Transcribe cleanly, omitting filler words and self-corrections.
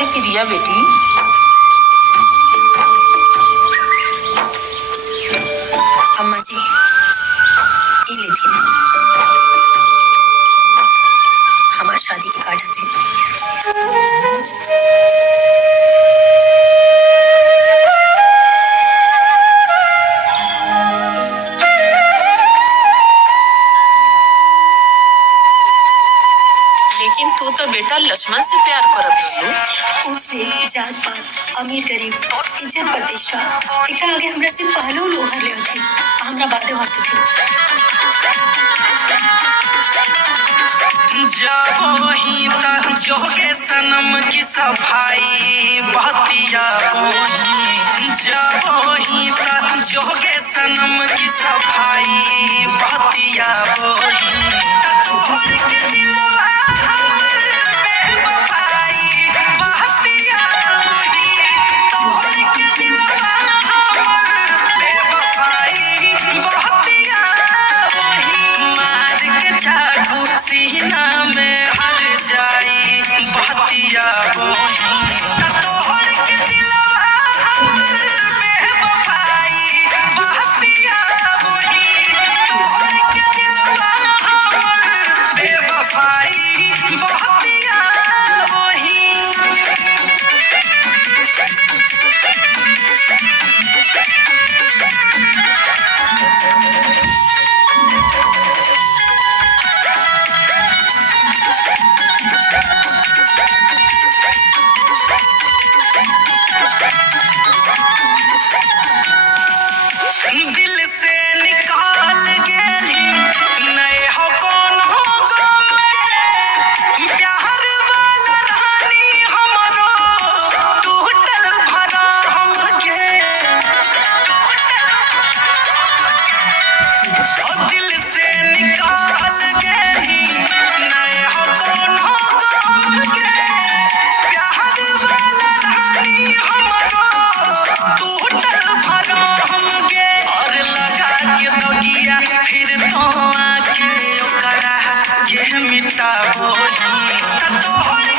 रे प्रिया बेटी, अम्मा जी ये लेथिन हमार शादी के कार्ड हते। लेकिन तू तो बेटा लक्ष्मण से प्यार करत रहू। उसने जात पात अमीर गरीब इज्जत प्रतिष्ठा एकरा आगे हमरा से पहलो लोग हर ले थे हमरा बातें होते थे। जाबो ही तक जोगे सनम की सफाई बहतिया बोही, जाबो ही तक जोगे सनम की सफाई बहतिया बोही, तोहर के दिलवा हमर बेवफाई बहतिया बोही, तोहर के दिलवा हमर बेवफाई बहतिया बोही, मार के चाकू सीना में हर जाई बहतिया बोही, तोहर के दिलवा हमर बेवफाई बहतिया बोही, तोहर के दिलवा हमर बेवफाई बहतिया बोही। दिल से निकाल गेली नए हो कौन हो गम के, प्यार वाला रानी हमरो टूटल भरा हमके, ओ दिल से निकाल गेली नए हो कौन हो गम के, प्यार वाला रानी हमरो टूटल भरा हमके, और लगा के दगिया फिर तो आके ओकरा के मिटाबो ही, तोहर